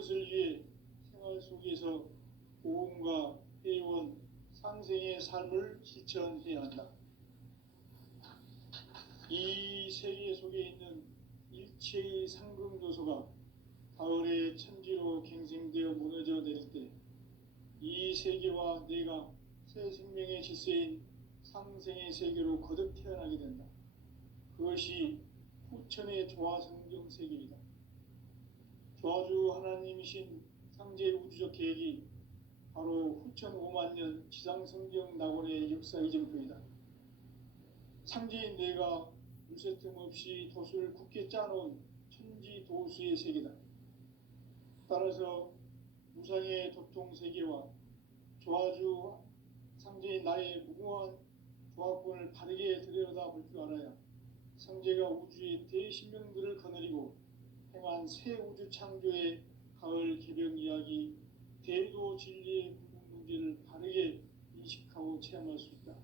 이것을 위해 생활 속에서 보험과 회원, 상생의 삶을 실천해야 한다. 이 세계 속에 있는 일체의 상승요소가 가을의 천지로 갱생되어 무너져 내릴 때 이 세계와 내가 새 생명의 질서인 상생의 세계로 거듭 태어나게 된다. 그것이 후천의 조화성경 세계이다. 조화주 하나님이신 상제 우주적 계획이 바로 후천 5만 년 지상성경 낙원의 역사 이정표이다. 상제인 내가 물새틈 없이 도수를 굳게 짜놓은 천지 도수의 세계다. 따라서 무상의 도통 세계와 조화주 상제인 나의 무궁한 조화권을 바르게 들여다볼 줄 알아야 상제가 우주의 대신명들을 거느리고 행한 새 우주 창조의 가을 개벽 이야기, 대도 진리의 궁극 문제를 바르게 인식하고 체험할 수 있다.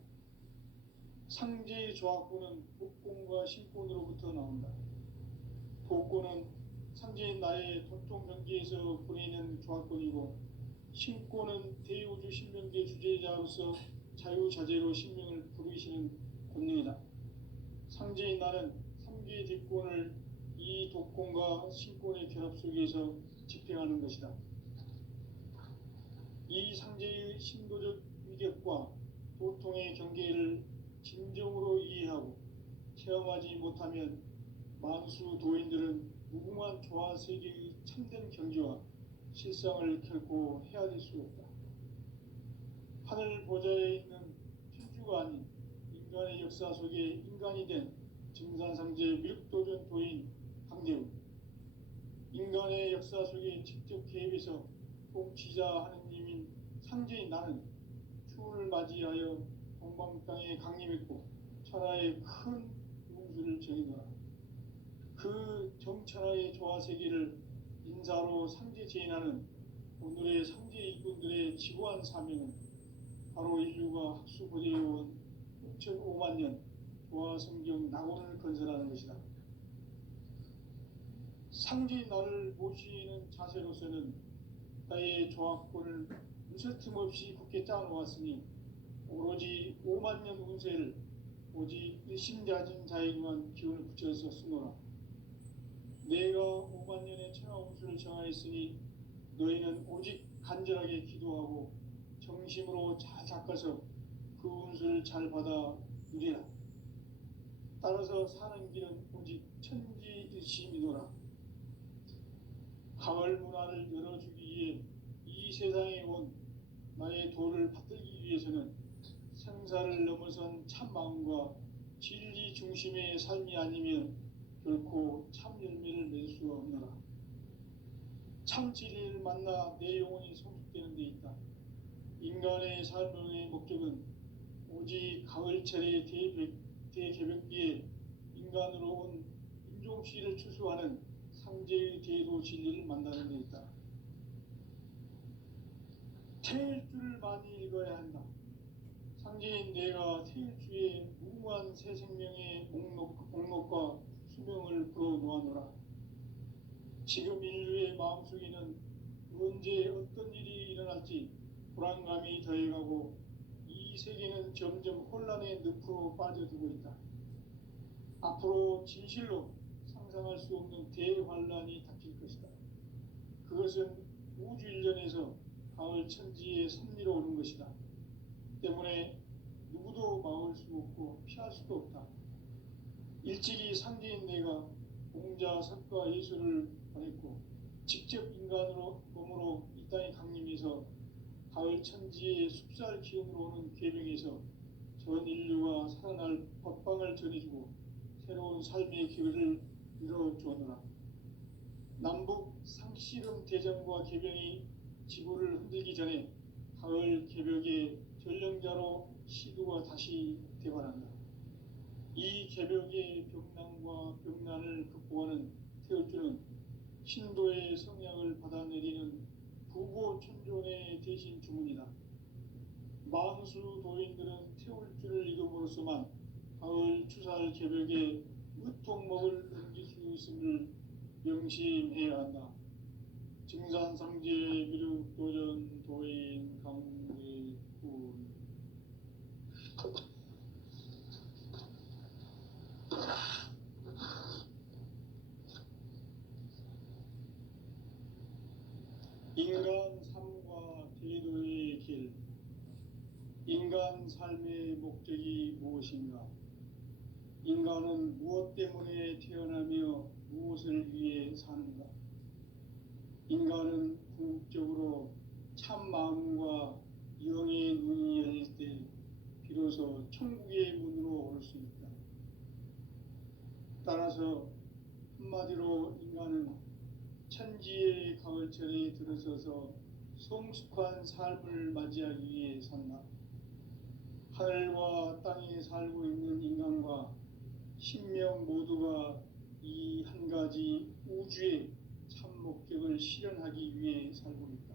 상제의 조화권은 복권과 신권으로부터 나온다. 복권은 상제인 나의 도통 경계에서 보내는 조화권이고, 신권은 대우주 신명계 주제자로서 자유자재로 신명을 부르시는 권능이다. 상제인 나는 3개의 뒷권을 이 독권과 신권의 결합 속에서 집행하는 것이다. 이 상제의 신도적 위격과 도통의 경계를 진정으로 이해하고 체험하지 못하면 만수 도인들은 무궁한 조화 세계의 참된 경지와 실상을 결코 헤아릴 수 없다. 하늘 보좌에 있는 천주가 아닌 인간의 역사 속에 인간이 된 증산상제 밀도전 도인 강대우, 인간의 역사 속에 직접 개입해서 통치자 하느님인 상제인 나는 추운을 맞이하여 동방 땅에 강림했고 천하의 큰 운수를 정해놓아 그 정천하의 조화 세계를 인사로 상제 제인하는 오늘의 상제 일꾼들의 지고한 사명은 바로 인류가 학수고대해온 6,5만 년 조화 성경 낙원을 건설하는 것이다. 상제인 나를 모시는 자세로서는 나의 조화권을 무쇠틈 없이 굳게 짜놓았으니 오로지 5만 년 운세를 오직 일심자진 자에게만 기운을 붙여서 쓰노라. 내가 5만 년의 천하 운수를 정하였으니 너희는 오직 간절하게 기도하고 정심으로 잘 닦아서 그 운수를 잘 받아 누리라. 따라서 사는 길은 오직 천지일심이노라. 가을 문화를 열어주기 위해 이 세상에 온 나의 도를 받들기 위해서는 생사를 넘어선 참마음과 진리 중심의 삶이 아니면 결코 참 열매를 맺을 수가 없노라. 참 진리를 만나 내 영혼이 성숙되는 데 있다. 인간의 삶의 목적은 오직 가을철의 대개벽기에 인간으로 온 인종씨를 추수하는 상제의 대도 진리를 만나는 데 있다. 태일주를 많이 읽어야 한다. 상제인 내가 태일주의 무궁한 새 생명의 목록과 수명을 불어놓아노라. 지금 인류의 마음속에는 언제 어떤 일이 일어날지 불안감이 더해가고 이 세계는 점점 혼란의 늪으로 빠져들고 있다. 앞으로 진실로 상상할 수 없는 대환란이 닥칠 것이다. 그것은 우주 일련에서 가을 천지의 섭리로 오는 것이다. 때문에 누구도 막을 수 없고 피할 수도 없다. 일찍이 상제인 내가 공자, 석가, 예수를 보냈고 직접 인간으로 몸으로 이 땅에 강림해서 가을 천지의 숲살 기운으로 오는 계명에서 전 인류가 살아날 법방을 전해주고 새로운 삶의 기회를 이뤄주었노라. 남북 상씨름 대전과 개병이 지구를 흔들기 전에 가을 개벽의 전령자로 시도가 다시 대발한다. 이 개벽의 벽난과 벽난을 극복하는 태울주는 신도의 성약을 받아내리는 부고천존의 대신 주문이다. 만수 도인들은 태울주를 이름으로서만 가을 추살 개벽에 으통목을 넘길 수 있음을 명심해야 한다. 증산상제 미륵도전 도인 강대군 인간 삶과 대도의 길. 인간 삶의 목적이 무엇인가? 인간은 무엇 때문에 태어나며 무엇을 위해 사는가? 인간은 궁극적으로 참 마음과 영의 눈이 열릴 때 비로소 천국의 문으로 올 수 있다. 따라서 한마디로 인간은 천지의 가을철에 들어서서 성숙한 삶을 맞이하기 위해 산다. 하늘과 땅에 살고 있는 인간과 신명 모두가 이 한 가지 우주의 참 목적을 실현하기 위해 살고 있다.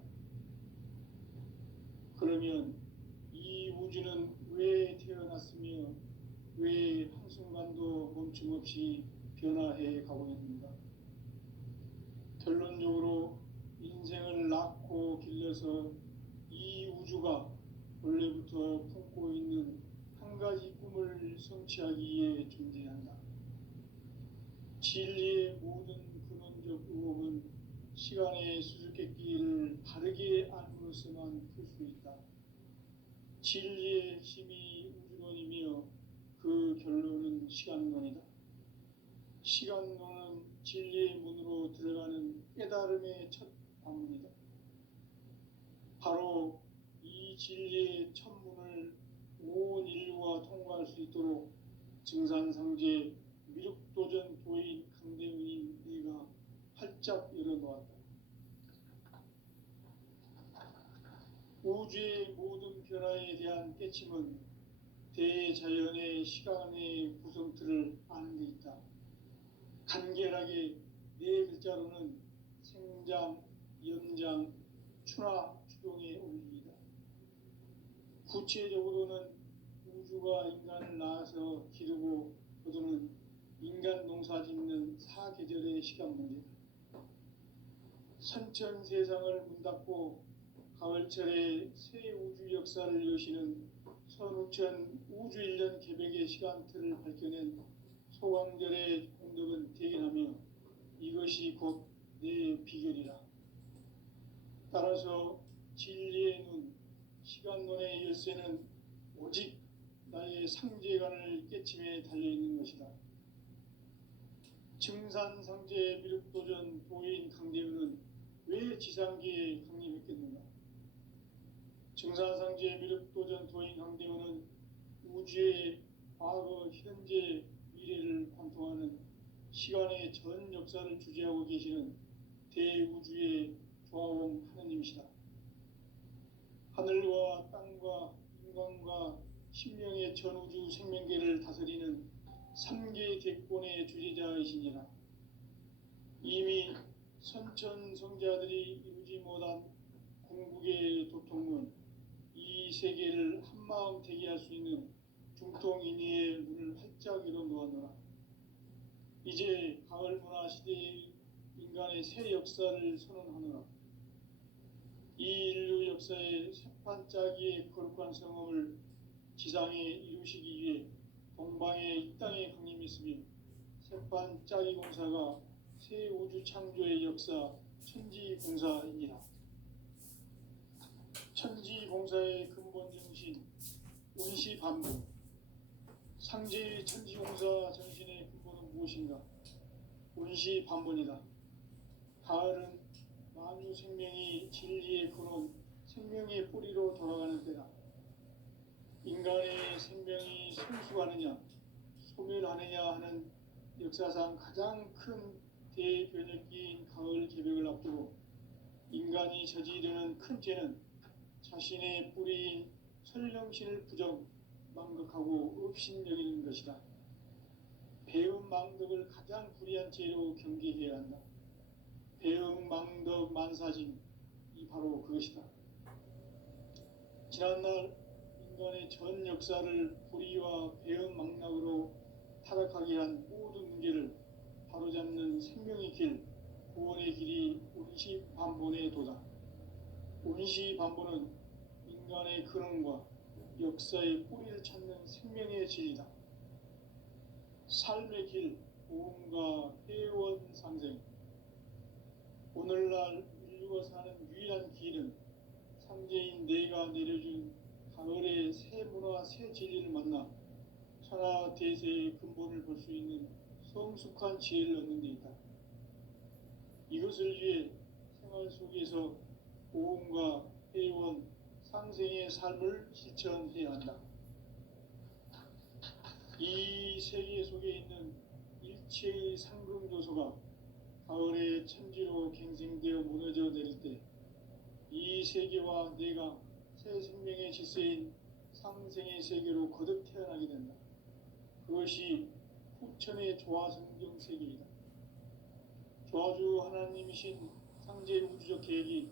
그러면 이 우주는 왜 태어났으며 왜 한순간도 멈춤 없이 변화해 가고 있는가? 결론적으로 인생을 낳고 길러서 이 우주가 원래부터 품고 있는 한 가지 꿈을 성취하기 위해 존재한다. 진리의 모든 근원적 의혹은 시간의 수수께끼를 바르게 알므로서만 풀 수 있다. 진리의 핵심이 우주론이며 그 결론은 시간론이다. 시간론은 진리의 문으로 들어가는 깨달음의 첫 방문이다. 바로 이 진리의 첫 문을 온 인류가 통과할 수 있도록 증산상제 미륵도전 도인 강대훈인 내가 활짝 열어놓았다. 우주의 모든 변화에 대한 깨침은 대자연의 시간의 구성틀을 아는 데 있다. 간결하게 네 글자로는 생장, 연장, 추나 추동의 원리이다. 구체적으로는 우주가 인간을 낳아서 기르고 거두는 인간 농사 짓는 사계절의 시간 문제다. 선천 세상을 문 닫고 가을철에 새 우주 역사를 여시는 선우천 우주 1년 개백의 시간틀을 밝혀낸 소강절의 공덕은 대견하며 이것이 곧 내 비결이라. 따라서 진리의 눈, 시간론의 열쇠는 오직 나의 상제관을 깨침에 달려있는 것이다. 증산상제 미륵도전 도인 강대훈은 왜 지상계에 강림했겠는가? 증산상제 미륵도전 도인 강대훈은 우주의 과거, 현재, 미래를 관통하는 시간의 전 역사를 주재하고 계시는 대우주의 조화원 하느님이시다. 하늘과 땅과 인간과 신명의 전우주 생명계를 다스리는 3계 대권의 주재자이시니라. 이미 선천성자들이 이루지 못한 궁극의 도통문, 이 세계를 한마음 대기할 수 있는 중통인의의 문을 활짝 열어놓았노라. 이제 가을 문화 시대의 인간의 새 역사를 선언하노라. 이 인류 역사의 새판짜기의 거룩한 성험을 지상에 이루시기 위해 동방의 이 땅에 강림했으며 새판짜기 공사가 새 우주 창조의 역사 천지공사이니라. 천지공사의 근본 정신 운시반복. 상제의 천지공사 정신의 근본은 무엇인가? 운시반본이다. 가을은 만유 생명이 진리의 근원, 생명의 뿌리로 돌아가는 때다. 인간의 생명이 성숙하느냐, 소멸하느냐 하는 역사상 가장 큰 대변혁기인 가을 개벽을 앞두고 인간이 저지르는 큰 죄는 자신의 뿌리인 설령신을 부정, 망극하고 업신여기는 것이다. 배움 망덕을 가장 불의한 죄로 경계해야 한다. 배움 망덕 만사짐, 이 바로 그것이다. 지난날 인간의 전 역사를 불의와 배움 망락으로 타락하게 한 모든 문제를 바로잡는 생명의 길, 구원의 삶의 길이 운시반본에 도다. 운시반본은 인간의 근원과 역사의 뿌리를 찾는 생명의 진리다. 삶의 길, 보험과 회원 상생. 오늘날 인류가 사는 유일한 길은 상제인 내가 내려준 가을의 새 문화, 새 진리를 만나 천하 대세의 근본을 볼 수 있는 성숙한 지혜를 얻는 데 있다. 이것을 위해 생활 속에서 보험과 회원, 상생의 삶을 실천해야 한다. 이 세계 속에 있는 일체의 상금조소가 가을의 천지로 갱생되어 무너져 내릴 때 이 세계와 내가 새 생명의 질서인 상생의 세계로 거듭 태어나게 된다. 그것이 후천의 조화성경 세계이다. 조화주 하나님이신 상제 우주적 계획이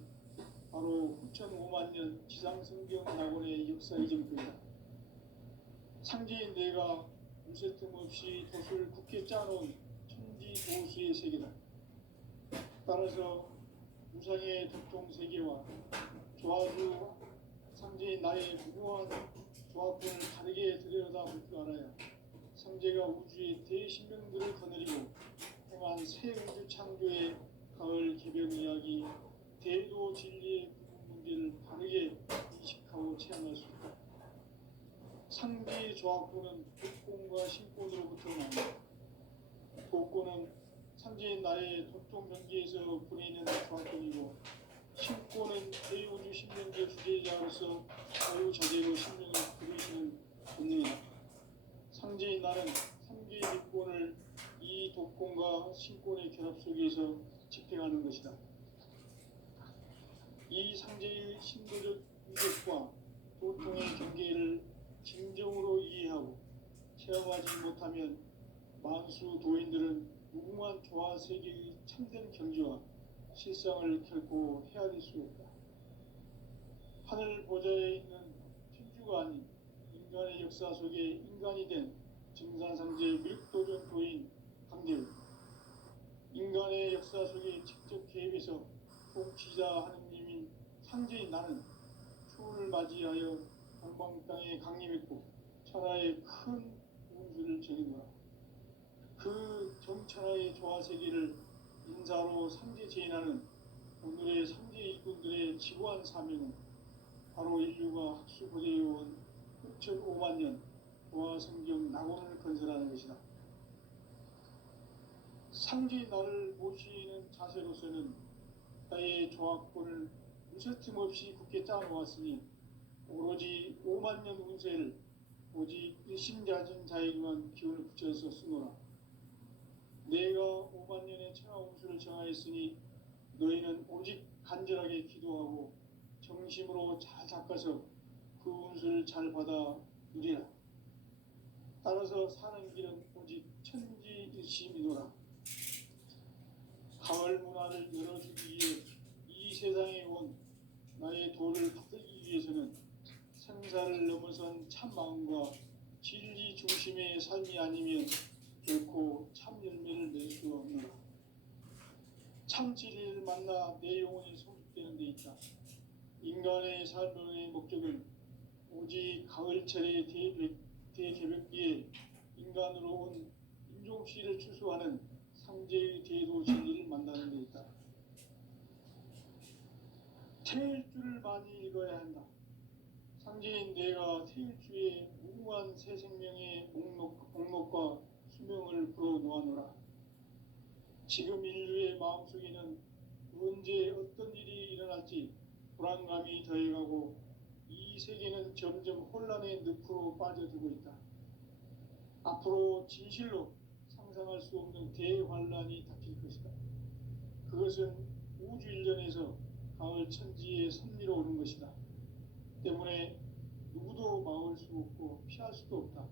바로 후천 5만 년 지상성경 낙원의 역사의 전부이다. 상제인 내가 무쇠틈 없이 돛을 굳게 짜놓은 천지 도수의 세계다. 따라서 우상의 덕종 세계와 조화주 상제인 나의 무고한 조합권을 다르게 들여다볼 줄 알아야 상제가 우주의 대신명들을 거느리고 행한 새 우주 창조의 가을 개변 이야기, 대도 진리의 구분 문제를 다르게 인식하고 체험할 수 있다. 상제의 조합권은 독권과 신권으로부터 나온다. 독권은 상제인 나의 독종 경계에서 보내는 조합권이고, 신권은 대우주 신명계 주제자로서 자유자재로 신명을 부르시는 본능이다. 상제인 나는 상계의 직권을 이 독권과 신권의 결합 속에서 집행하는 것이다. 이 상제의 신도적 유적과 도통의 경계를 진정으로 이해하고 체험하지 못하면 만수 도인들은 무궁한 조화 세계의 참된 경지와 실상을 결코 헤아릴 수 없다. 하늘 보좌에 있는 천주가 아닌 인간의 역사 속에 인간이 된 증산상제 밀도전 도인 강제로 인간의 역사 속에 직접 개입해서 통치자 하느님인 상제인 나는 추운을 맞이하여 동방 땅에 강림했고 천하의 큰 운수를 정해놓아 그 정천하의 조화 세계를 인사로 상제 제인하는 오늘의 상제 일꾼들의 지고한 사명은 바로 인류가 학수고대해온 후천 5만 년 조화성경 낙원을 건설하는 것이다. 상제 나를 모시는 자세로서는 나의 조합권을 무쇠틈 없이 굳게 짜놓았으니 오로지 5만 년 운세를 오직 일심자진 자에게만 기운을 붙여서 쓰노라. 내가 5만 년의 천하 운수를 정하였으니 너희는 오직 간절하게 기도하고 정심으로 잘 닦아서 그 운수를 잘 받아 누리라. 따라서 사는 길은 오직 천지일심이노라. 가을 문화를 열어주기 위해 이 세상에 온 나의 도를 받들기 위해서는 생사를 넘어선 참 마음과 진리 중심의 삶이 아니면 결코 참 열매를 낼 수 없노라. 참 진리를 만나 내 영혼이 성숙되는 데 있다. 인간의 삶의 목적은 오직 가을철의 대개벽기에 인간으로 온 인종씨를 추수하는 상제의 대도 진리를 만나는 데 있다. 태일주를 많이 읽어야 한다. 상제인 내가 태일주의 무궁한 새 생명의 목록과 수명을 불어놓아노라. 지금 인류의 마음속에는 언제 어떤 일이 일어날지 불안감이 더해가고 이 세계는 점점 혼란의 늪으로 빠져들고 있다. 앞으로 진실로 상상할 수 없는 대환란이 닥칠 것이다. 그것은 우주 일련에서 가을 천지의 섭리로 오는 것이다. 때문에 누구도 막을 수 없고 피할 수도 없다.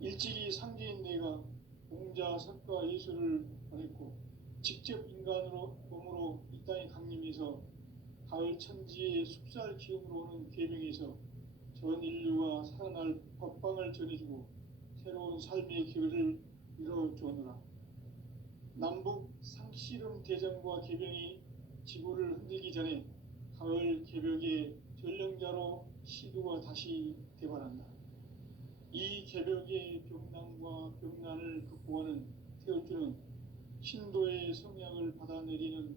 일찍이 상제인 내가 공자, 석가, 예수를 보냈고 직접 인간으로 몸으로 이 땅에 강림해서 가을 천지의 숲살 기운으로 오는 계명에서 전 인류가 살아날 법방을 전해주고 새로운 삶의 길을 이뤄주오노라. 남북 상씨름 대전과 개병이 지구를 흔들기 전에 가을 개벽의 전령자로 시두가 다시 대발한다. 이 개벽의 병난과 병난을 극복하는 태울주는 신도의 성약을 받아내리는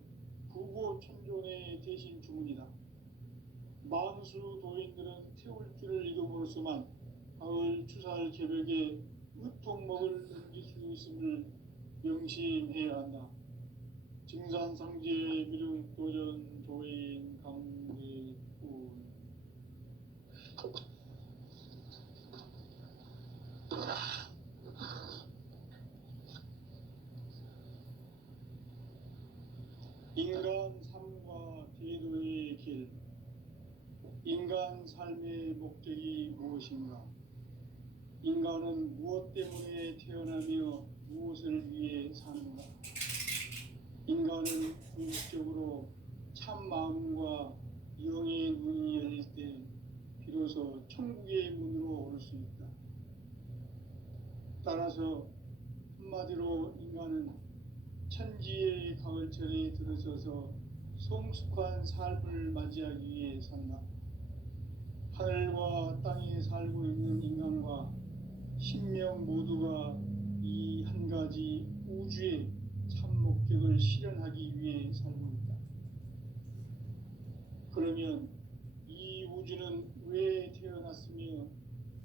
부고천존의 대신 주문이다. 만수 도인들은 태울주를 이름으로서만 가을 추살 개벽에 으통먹을 넘길 수 있음을 명심해야 한다. 증산상제 미륵도전 도인 강대군. 인간 삶과 제도의 길. 인간 삶의 목적이 무엇인가? 인간은 무엇 때문에 태어나며 무엇을 위해 사는가? 인간은 궁극적으로 참 마음과 영의 눈이 열릴 때 비로소 천국의 문으로 올 수 있다. 따라서 한마디로 인간은 천지의 가을철에 들어서서 성숙한 삶을 맞이하기 위해 산다. 하늘과 땅에 살고 있는 인간과 신명 모두가 이 한 가지 우주의 참 목적을 실현하기 위해 살고 있다. 그러면 이 우주는 왜 태어났으며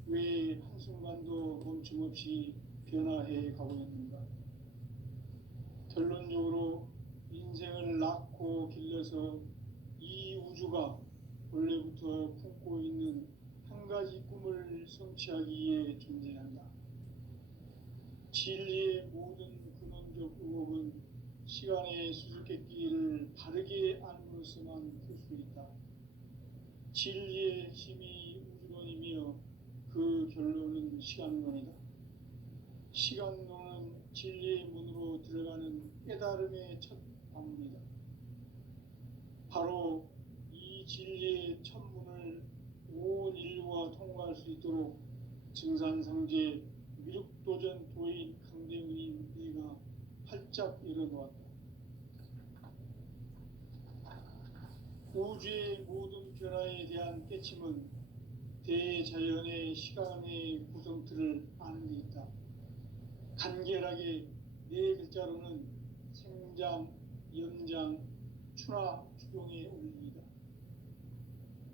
왜 한순간도 멈춤없이 변화해 가고 있는가? 결론적으로 인생을 낳고 길러서 이 우주가 원래부터 품고 있는 한 가지 꿈을 성취하기 위해 존재한다. 진리의 모든 근원적 의혹은 시간의 수수께끼를 바르게 안으로서만 풀 수 있다. 진리의 핵심이 우주론이며 그 결론은 시간론이다. 시간론은 진리의 문으로 들어가는 깨달음의 첫 방문이다. 바로 이 진리의 첫 문을 온 인류가 통과할 수 있도록 증산상제 미륵도전 도인 강대훈이 내가 활짝 열어놓았다. 우주의 모든 변화에 대한 깨침은 대자연의 시간의 구성틀을 아는 데 있다. 간결하게 네 글자로는 생장, 연장, 추나 추동의 원리이다.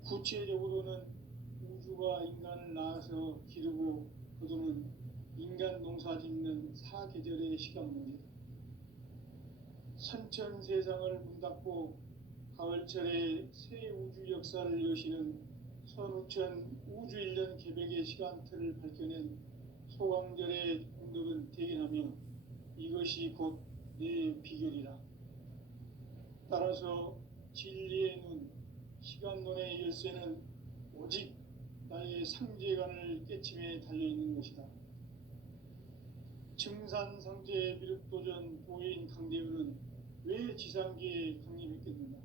구체적으로는 우주가 인간을 낳아서 기르고 거두는 인간 농사 짓는 사계절의 시간문이다. 선천세상을 문닫고 가을철에 새 우주 역사를 여시는 선우천 우주일년 개벽의 시간틀을 밝혀낸 소강절의 공덕은 대견하며 이것이 곧 내 비결이라. 따라서 진리의 눈, 시간론의 열쇠는 오직 나의 상제관을 깨침에 달려있는 것이다. 증산상제 미륵도전 도인 강대훈은 왜 지상계에 강림했겠는가?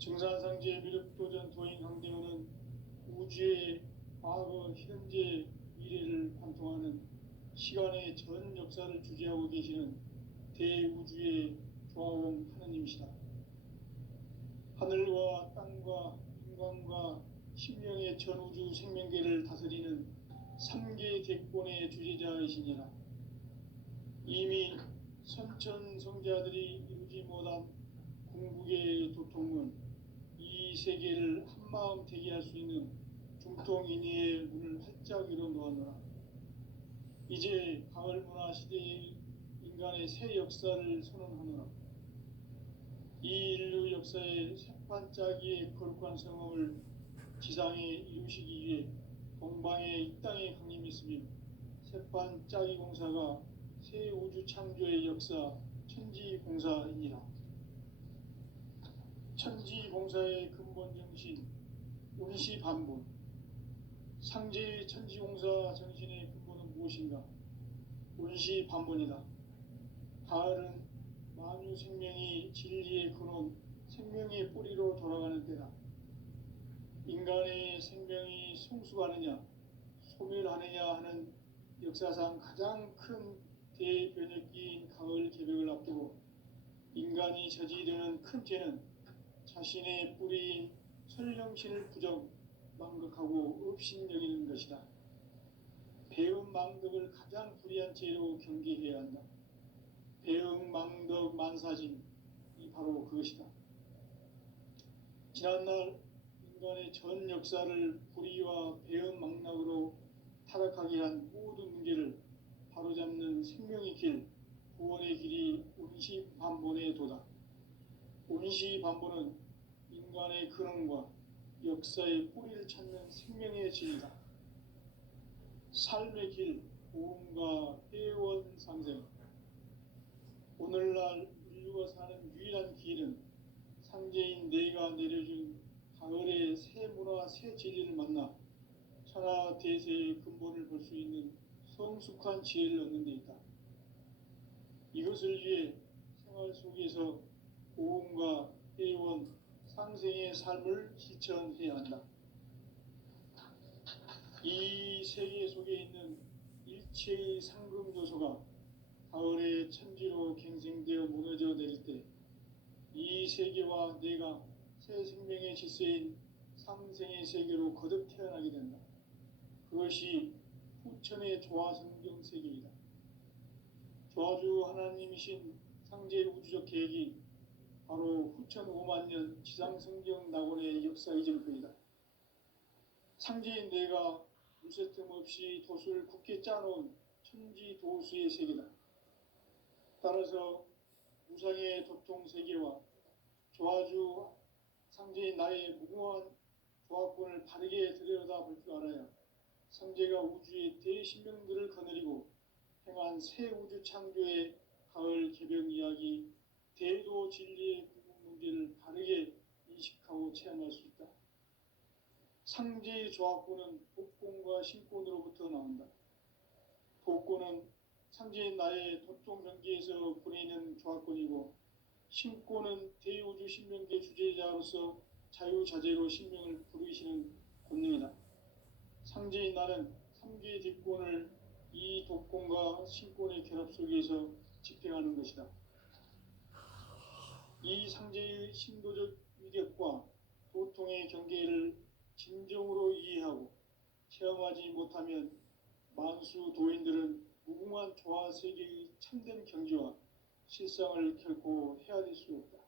증산상제 미륵도전 도인 강대훈은 우주의 과거, 현재, 미래를 관통하는 시간의 전 역사를 주재하고 계시는 대우주의 조화원 하느님이시다. 하늘과 땅과 인간과 신명의 전우주 생명계를 다스리는 3계 대권의 주재자이시니라. 이미 선천성자들이 이루지 못한 궁극의 도통은 이 세계를 한마음 되게 할 수 있는 중통인의의 문을 활짝 열어놓았노라. 이제 가을 문화 시대의 인간의 새 역사를 선언하노라. 이 인류 역사의 새반짝이의 거룩한 성험을 지상에 이루시기 위해 동방의 이 땅에 강림했으며 새반짝이 공사가 새 우주 창조의 역사 천지공사이니라. 천지공사의 근본 정신 운시반본. 상제의 천지공사 정신의 근본은 무엇인가? 운시반본이다. 가을은 만유 생명이 진리의 근원, 생명의 뿌리로 돌아가는 때다. 인간의 생명이 성숙하느냐, 소멸하느냐 하는 역사상 가장 큰 대변혁기인 가을 개벽을 앞두고 인간이 저지르는 큰 죄는 자신의 뿌리인 설령신을 망각하고 업신여기는 것이다. 배은망덕을 가장 불의한 죄로 경계해야 한다. 배은망덕 만사진이 바로 그것이다. 지난날 인간의 전 역사를 불의와 배은망락으로 타락하게 한 모든 문제를 바로잡는 생명의 길, 구원의 길이 운시반본의 도다. 운시반본은 인간의 근원과 역사의 뿌리를 찾는 생명의 진리다. 삶의 길, 보험과 회원상생. 오늘날 인류가 사는 유일한 길은 상제인 내가 내려준 가을의 새 문화, 새 진리를 만나 천하 대세의 근본을 볼 수 있는 성숙한 지혜를 얻는 데 있다. 이것을 위해 생활 속에서 보험과 회원, 상생의 삶을 실천해야 한다. 이 세계 속에 있는 일체의 상금 요소가 가을의 천지로 갱생되어 무너져 내릴 때 이 세계와 내가 새 생명의 질서인 상생의 세계로 거듭 태어나게 된다. 그것이 후천의 조화성경 세계이다. 조화주 하나님이신 상제 우주적 계획이 바로 후천 5만 년 지상성경 낙원의 역사이실 것이다. 상제인 내가 물새틈 없이 도수를 굳게 짜놓은 천지 도수의 세계다. 따라서 무상의 도통 세계와 조화주 상제인 나의 무궁한 조합권을 바르게 들여다볼 줄 알아야 상제가 우주의 대신명들을 거느리고 행한 새 우주 창조의 가을 개벽 이야기, 대도 진리의 궁극 문제를 바르게 인식하고 체험할 수 있다. 상제의 조합권은 복권과 신권으로부터 나온다. 복권은 상제인 나의 도통 경계에서 보내는 조합권이고, 신권은 대우주 신명계 주제자로서 자유자재로 신명을 부르시는 권능이다. 상제인 나는 3개의 뒷권을 이 독권과 신권의 결합 속에서 집행하는 것이다. 이 상제의 신도적 위력과 도통의 경계를 진정으로 이해하고 체험하지 못하면 만수 도인들은 무궁한 조화 세계의 참된 경지와 실상을 결코 헤아릴 수 없다.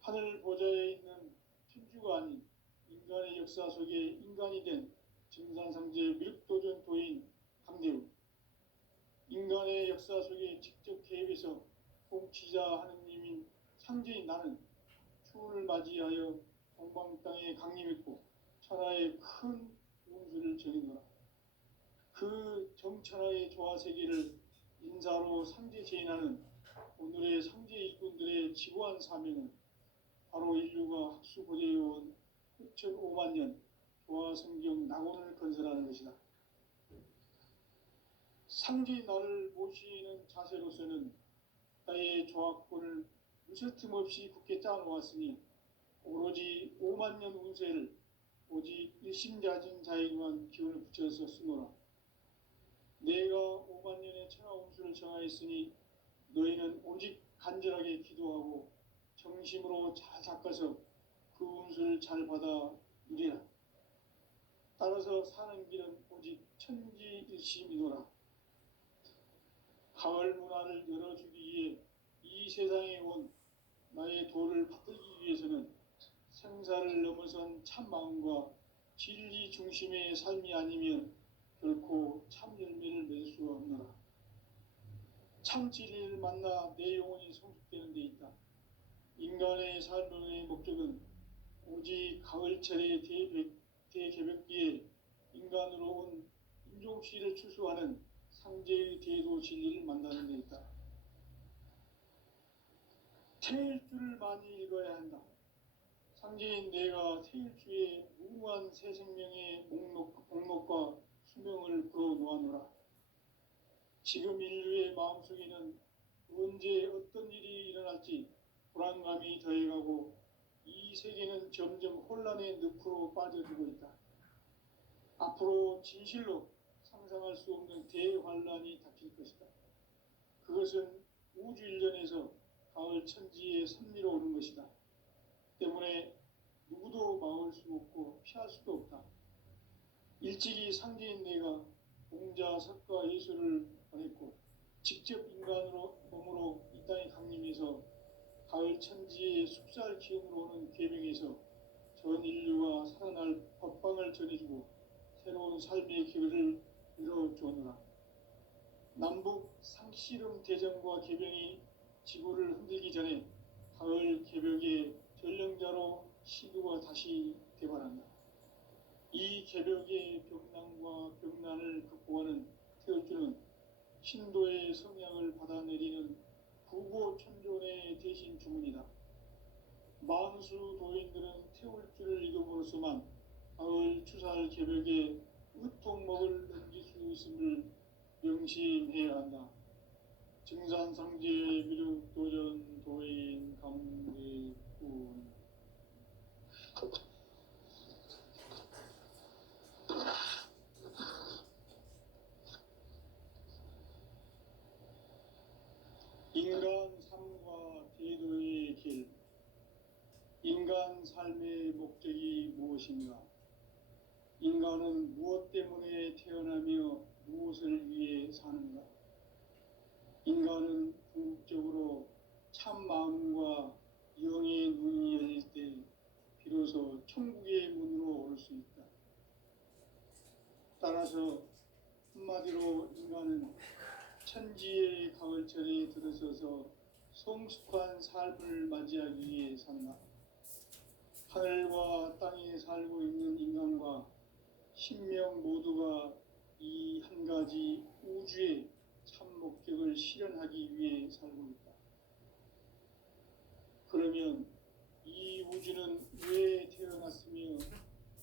하늘 보좌에 있는 천주가 아닌 인간의 역사 속에 인간이 된 증산상제 미륵도전 도인 강대우, 인간의 역사 속에 직접 개입해서 통치자 하느님인 상제인 나는 추운을 맞이하여 동방 땅에 강림했고 천하의 큰 운수를 정해노라. 그 정천하의 조화세계를 인사로 상제 제인하는 오늘의 상제 일꾼들의 지구한 사명은 바로 인류가 학수고대해온 6,5만 년 조화성경 낙원을 건설하는 것이다. 상제인 나를 모시는 자세로서는 나의 조합권을 무쇠틈 없이 굳게 짜놓았으니 오로지 5만 년 운세를 오직 일심자진 자에게만 기운을 붙여서 쓰노라. 내가 5만 년의 천하 운수를 정하였으니 너희는 오직 간절하게 기도하고 정심으로 잘 닦아서 그 운수를 잘 받아 누리라. 따라서 사는 길은 오직 천지일심이노라. 가을 문화를 열어주기 위해 이 세상에 온 나의 도를 받들기 위해서는 생사를 넘어선 참 마음과 진리 중심의 삶이 아니면 결코 참 열매를 맺을 수가 없노라. 참 진리를 만나 내 영혼이 성숙되는 데 있다. 인간의 삶의 목적은 오직 가을철의 대개벽기에 인간으로 온 인종씨를 추수하는 상제의 대도 진리를 만나는 데 있다. 태일주를 많이 읽어야 한다. 상제인 내가 태일주의 무궁한 새 생명의 목록과 수명을 불어놓아노라. 지금 인류의 마음속에는 언제 어떤 일이 일어날지 불안감이 더해가고 이 세계는 점점 혼란의 늪으로 빠져들고 있다. 앞으로 진실로 상상할 수 없는 대환란이 닥칠 것이다. 그것은 우주 일련에서 가을 천지의 선미로 오는 것이다. 때문에 누구도 막을 수 없고 피할 수도 없다. 일찍이 상제인 내가 공자, 석가, 예수를 보냈고 직접 인간으로 몸으로 이 땅에 강림해서 가을 천지의 숲살 기운으로 오는 계명에서 전 인류가 살아날 법방을 전해주고 새로운 삶의 기회를 열어주었노라. 남북 상씨름 대전과 개병이 지구를 흔들기 전에 가을 개벽의 전령자로 시구가 다시 되발한다. 이 개벽의 벽난과 벽난을 극복하는 태울주는 신도의 성약을 받아내리는 구보천존의 대신 주문이다. 만수 도인들은 태울주를 읽음으로써만 가을 추살 개벽의 으통목을 넘길 수 있음을 명심해야 한다. 증산상제 미륵도전 도인 감대군 인간 삶과 대도의 길. 인간 삶의 목적이 무엇인가? 인간은 무엇 때문에 태어나며 무엇을 위해 사는가? 인간은 궁극적으로 참 마음과 영의 눈이 열릴 때 비로소 천국의 문으로 올 수 있다. 따라서 한마디로 인간은 천지의 가을철에 들어서서 성숙한 삶을 맞이하기 위해 산다. 하늘과 땅에 살고 있는 인간과 신명 모두가 이 한 가지 우주의 참 목적을 실현하기 위해 살고 있다. 그러면 이 우주는 왜 태어났으며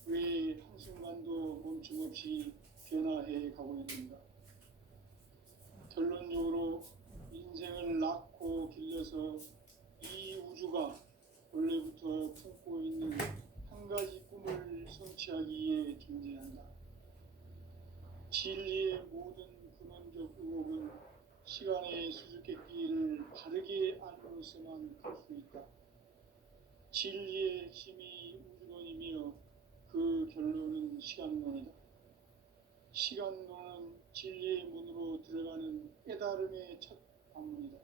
왜 한순간도 멈춤 없이 변화해 가고 있는가? 결론적으로 인생을 낳고 길러서 이 우주가 원래부터 품고 있는 한 가지 꿈을 성취하기 위해 존재한다. 진리의 모든 근원적 의혹은 시간의 수수께끼를 바르게 알고서만 풀 수 있다. 진리의 핵심이 우주론이며 그 결론은 시간론이다. 시간론은 진리의 문으로 들어가는 깨달음의 첫 방문이다.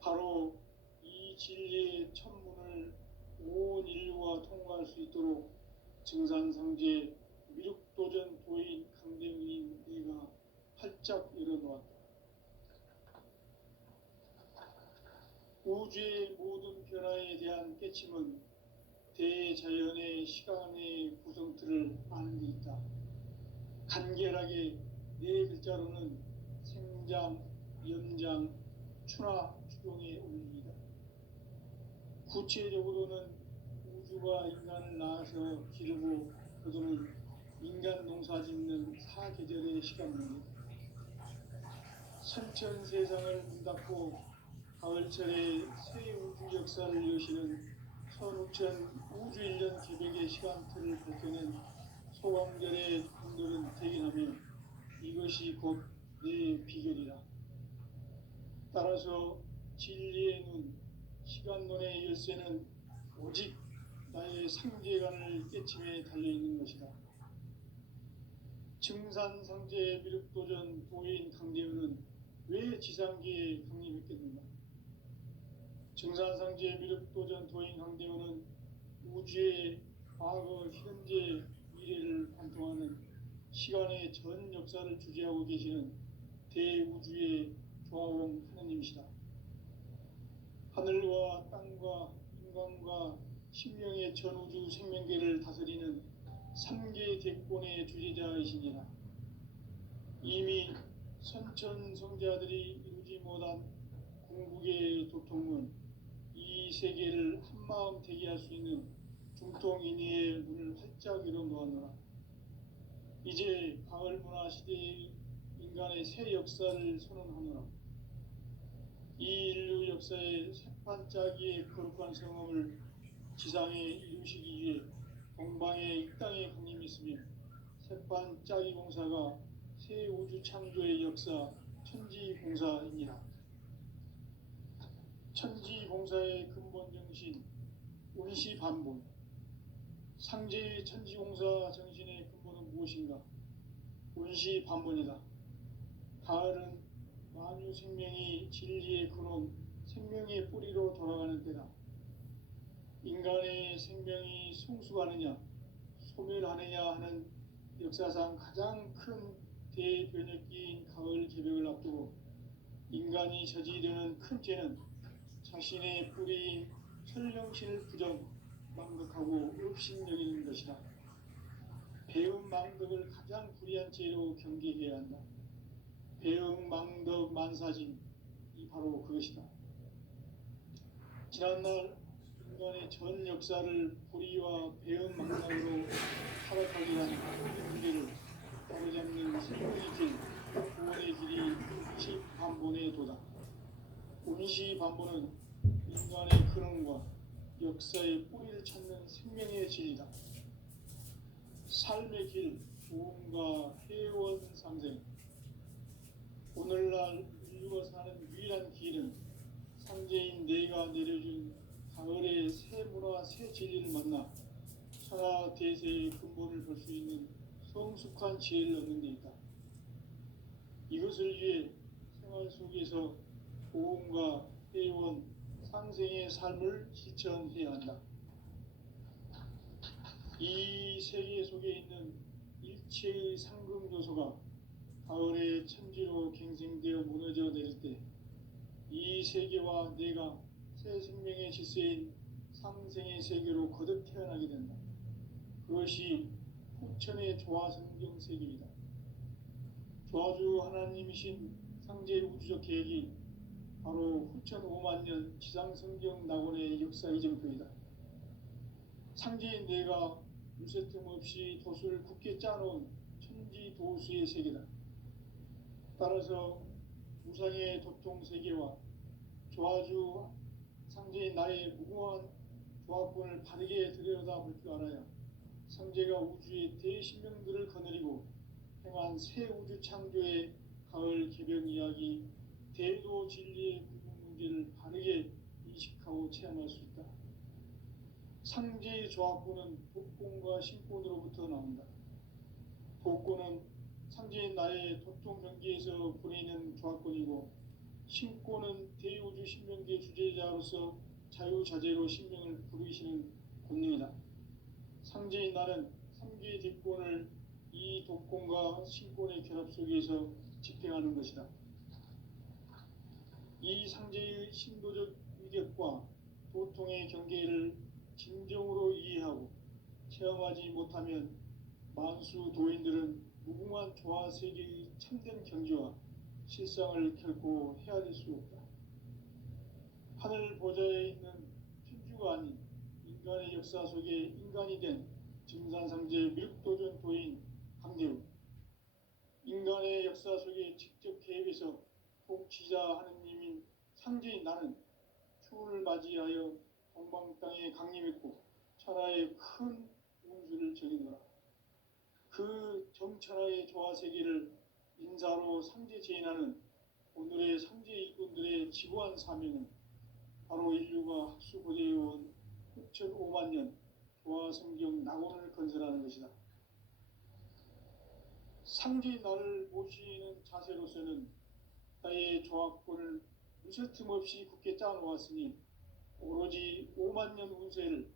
바로 이 진리의 첫 문을 온 인류가 통과할 수 있도록 증산상제 미륵도전 도인 강대웅인 내가 활짝 열어놓았다. 우주의 모든 변화에 대한 깨침은 대자연의 시간의 구성틀을 아는 데 있다. 간결하게 네 글자로는 생장, 연장, 추나 추동의 원리이다. 구체적으로는 우주가 인간을 낳아서 기르고 거두는 인간 농사 짓는 사계절의 시간입니다. 선천 세상을 문 닫고 가을철에 새 우주 역사를 여시는 선우천 우주 1년 개벽의 시간틀을 밝혀낸 소강절의 분들은 대긴하며 이것이 곧 내 비결이다. 따라서 진리의 눈, 시간론의 열쇠는 오직 나의 상제관을 깨침에 달려있는 것이다. 증산상제 미륵도전 도인 강대우는 왜 지상계에 강림했겠는가? 증산상제 미륵도전 도인 강대우는 우주의 과거, 현재, 미래를 관통하는 시간의 전 역사를 주재하고 계시는 대우주의 조화공 하느님이시다. 하늘과 땅과 인간과 신명의 전우주 생명계를 다스리는 3계 대권의 주재자이시니라. 이미 선천성자들이 이루지 못한 궁극의 도통은 이 세계를 한마음 되게 할 수 있는 중통인의의 문을 활짝 열어놓았노라. 이제 가을 문화 시대의 인간의 새 역사를 선언하노라. 이 인류 역사의 새판짜기의 거룩한 성험을 지상에 이루시기 위해 동방의 이 땅에 강림했으며 새판짜기 공사가 새 우주 창조의 역사 천지공사이니라. 천지공사의 근본 정신, 운시반본. 상제의 천지공사 정신의 근본은 무엇인가? 운시반본이다. 가을은 만유 생명이 진리의 근원, 생명의 뿌리로 돌아가는 때다. 인간의 생명이 성숙하느냐, 소멸하느냐 하는 역사상 가장 큰 대변혁기인 가을 개벽을 앞두고 인간이 저지르는 큰 죄는 자신의 뿌리인 설령신을 망각하고 업신여기는 것이다. 배은망덕을 가장 불의한 죄로 경계해야 한다. 배은망덕 만사진, 이 바로 그것이다. 지난날 인간의 전 역사를 불의와 배은망덕으로 타락하게 한 문제를 바로잡는 생명의 길, 구원의 길이 운시반본의 도다. 운시반본은 인간의 근원과 역사의 뿌리를 찾는 생명의 진리다. 삶의 길, 도움과 회원 상생. 오늘날 인류가 사는 유일한 길은 상제인 내가 내려준 가을의 새 문화, 새 진리를 만나 천하 대세의 근본을 볼 수 있는 성숙한 지혜를 얻는 데 있다. 이것을 위해 생활 속에서 도움과 회원, 상생의 삶을 실천해야 한다. 이 세계 속에 있는 일체의 상금 요소가 가을의 천지로 갱생되어 무너져 내릴 때 이 세계와 내가 새 생명의 질서인 상생의 세계로 거듭 태어나게 된다. 그것이 후천의 조화성경 세계이다. 조화주 하나님이신 상제의 우주적 계획이 바로 후천 5만년 지상성경 낙원의 역사 이정표이다. 상제인 내가 유세 틈 없이 도수를 굳게 짜놓은 천지도수의 세계다. 따라서 우상의 도통세계와 조화주 상제인 나의 무궁한 조합권을 바르게 들여다볼 줄 알아야 상제가 우주의 대신명들을 거느리고 행한 새 우주 창조의 가을 개벽 이야기, 대도 진리의 구분 문제를 바르게 인식하고 체험할 수 있다. 상제의 조합권은 독권과 신권으로부터 나온다. 독권은 상제인 나의 도통 경계에서 보내는 조합권이고, 신권은 대우주 신명계 주제자로서 자유자재로 신명을 부르시는 권능이다. 상제인 나는 3개의 뒷권을 이 독권과 신권의 결합 속에서 집행하는 것이다. 이 상제의 신도적 위격과 도통의 경계를 진정으로 이해하고 체험하지 못하면 만수 도인들은 무궁한 조화세계의 참된 경지와 실상을 결코 헤아릴 수 없다. 하늘 보좌에 있는 천주가 아닌 인간의 역사 속에 인간이 된 증산상제 미륵도전 도인 강대우, 인간의 역사 속에 직접 개입해서 통치자 하느님인 상제인 나는 추운을 맞이하여 동방 땅에 강림했고 천하의 큰 운수를 정의노라. 그 정천하의 조화세계를 인사로 상제 제인하는 오늘의 상제 일꾼들의 지구한 사명은 바로 인류가 학수고대해온 후천 5만년 조화성경 낙원을 건설하는 것이다. 상제의 나를 모시는 자세로서는 나의 조합권을 무쇠틈 없이 굳게 짜놓았으니 오로지 5만년 운세를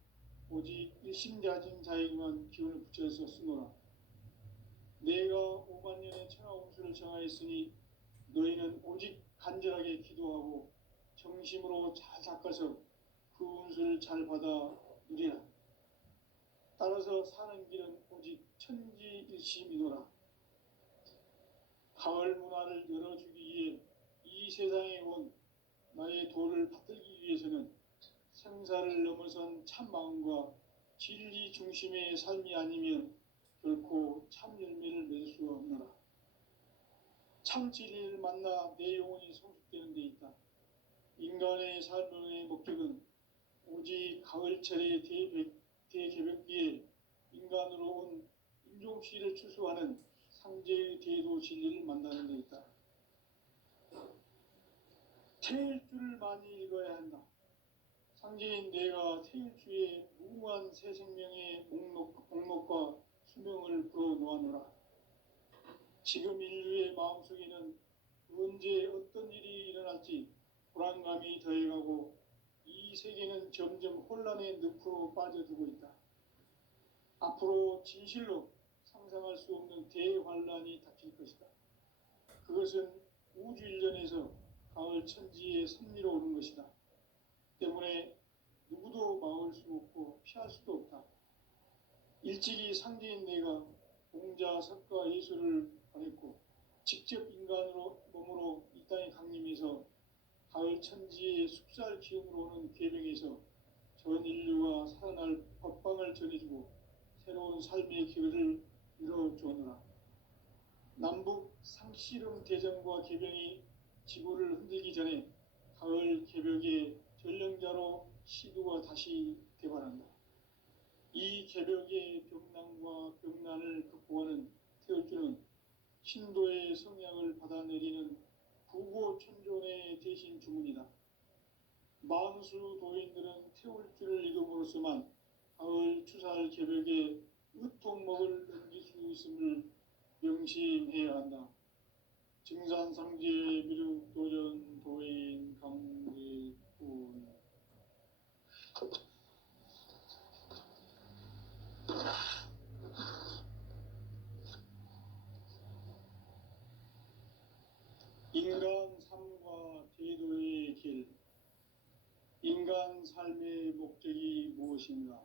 오직 일심자진 자에게만 기운을 붙여서 쓰노라. 내가 5만년의 천하 운수를 정하였으니 너희는 오직 간절하게 기도하고 정심으로 잘 닦아서 그 운수를 잘 받아 누리라. 따라서 사는 길은 오직 천지일심이노라. 가을 문화를 열어주기 위해 이 세상에 온 나의 도를 받들기 위해서는 생사를 넘어선 참 마음과 진리 중심의 삶이 아니면 결코 참 열매를 맺을 수가 없노라. 참 진리를 만나 내 영혼이 성숙되는 데 있다. 인간의 삶의 목적은 오직 가을철의 대개벽기에 인간으로 온 인종시를 추수하는 상제의 대도 진리를 만나는 데 있다. 태일주를 많이 읽어야 한다. 상제인 내가 태일주의 무궁한 새 생명의 목록과 수명을 풀어놓아노라. 지금 인류의 마음속에는 언제 어떤 일이 일어날지 불안감이 더해가고 이 세계는 점점 혼란의 늪으로 빠져들고 있다. 앞으로 진실로 상상할 수 없는 대환란이 닥칠 것이다. 그것은 우주 일련에서 가을 천지의 섭리로 오는 것이다. 때문에 누구도 막을 수 없고 피할 수도 없다. 일찍이 상제인 내가 공자, 석가, 예수를 보냈고 직접 인간으로 몸으로 이 땅에 강림해서 가을 천지의 숲살 기운으로 오는 계명에서 전 인류가 살아날 법방을 전해주고 새로운 삶의 기회를 열어주오노라. 남북 상씨름 대전과 개병이 지구를 흔들기 전에 가을 개벽의 전령자로 시두가 다시 대발한다. 이 개벽의 병난과 병난을 극복하는 태울주는 신도의 성약을 받아내리는 구고천존의 대신 주문이다. 만수 도인들은 태울주를 읽음으로써만 가을 추살 개벽의 으통목을 넘길 수 있음을 명심해야 한다. 증산상제 미륵 도전 도인 강대군. 인간 삶과 제도의 길. 인간 삶의 목적이 무엇인가?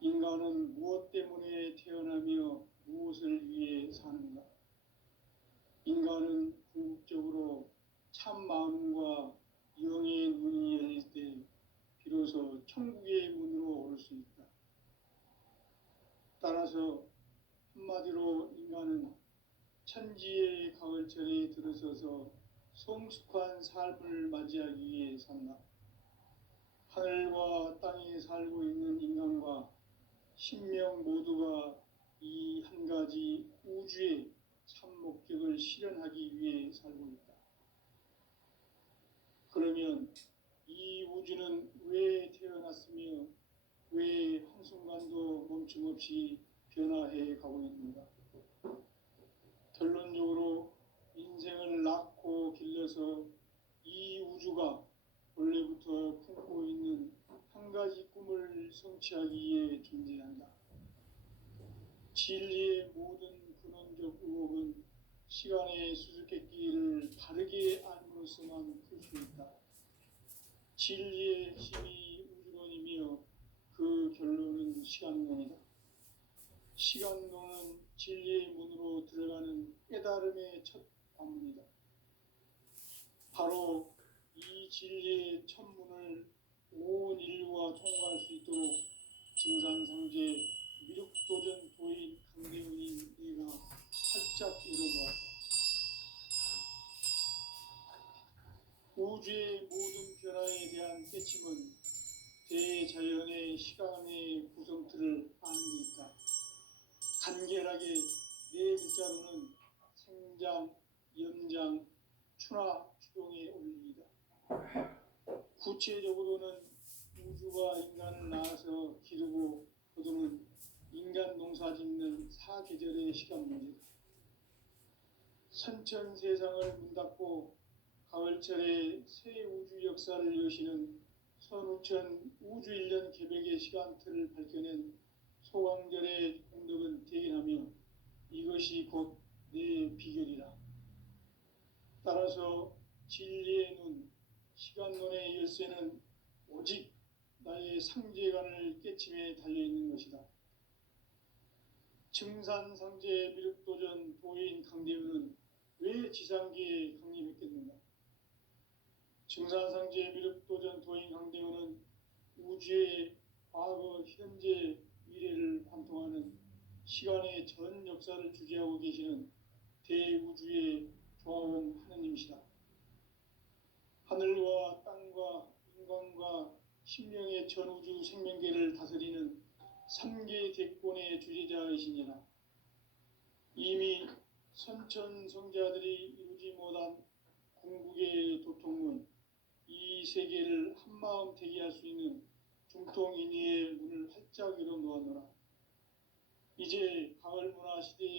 인간은 무엇 때문에 태어나며 무엇을 위해 사는가? 인간은 궁극적으로 참 마음과 영의 문이 열릴 때 비로소 천국의 문으로 오를 수 있다. 따라서 한마디로 인간은 천지의 가을철에 들어서서 성숙한 삶을 맞이하기 위해 산다. 하늘과 땅에 살고 있는 인간과 신명 모두가 이 한 가지 우주의 참 목적을 실현하기 위해 살고 있다. 그러면 이 우주는 왜 태어났으며 왜 한순간도 멈춤없이 변화해 가고 있는가? 결론적으로 인생을 낳고 길러서 이 우주가 원래부터 품고 있는 한 가지 꿈을 성취하기 위해 존재한다. 진리의 모든 근원적 의혹은 시간의 수수께끼를 바르게 알므로써만 풀 수 있다. 진리의 핵심이 우주론이며 그 결론은 시간론이다. 시간론은 진리의 문으로 들어가는 깨달음의 첫 관문이다. 바로 이 진리의 첫 문을 온 인류가 통과할 수 있도록 증산상제 미륵도전 도인 강대훈이 내가 활짝 열어놓았다. 우주의 모든 변화에 대한 깨침은 대자연의 시간의 구성틀을 아는 데 있다. 간결하게 네 글자로는 생장, 연장, 추나 추동의 원리이다. 구체적으로는 우주가 인간을 낳아서 기르고 거두는 인간 농사 짓는 사계절의 시간 문제다. 선천 세상을 문 닫고 가을철에 새 우주 역사를 여시는 선우천 우주 1년 개벽의 시간틀을 밝혀낸 소강절의 공덕은 대견하며 이것이 곧 내 비결이라. 따라서 진리의 눈, 시간론의 열쇠는 오직 나의 상제관을 깨침에 달려있는 것이다. 증산상제 미륵도전 도인 강대훈은 왜 지상계에 강림했겠는가? 증산상제 미륵도전 도인 강대훈은 우주의 과거, 현재, 미래를 관통하는 시간의 전 역사를 주재하고 계시는 대우주의 조화원 하느님이시다. 하늘과 땅과 인간과 신명의 전우주 생명계를 다스리는 3계 대권의 주재자이시니라. 이미 선천성자들이 이루지 못한 궁극의 도통은 이 세계를 한마음 되게 할 수 있는 중통인의의 문을 활짝 열어 놓았노라. 이제 가을 문화 시대의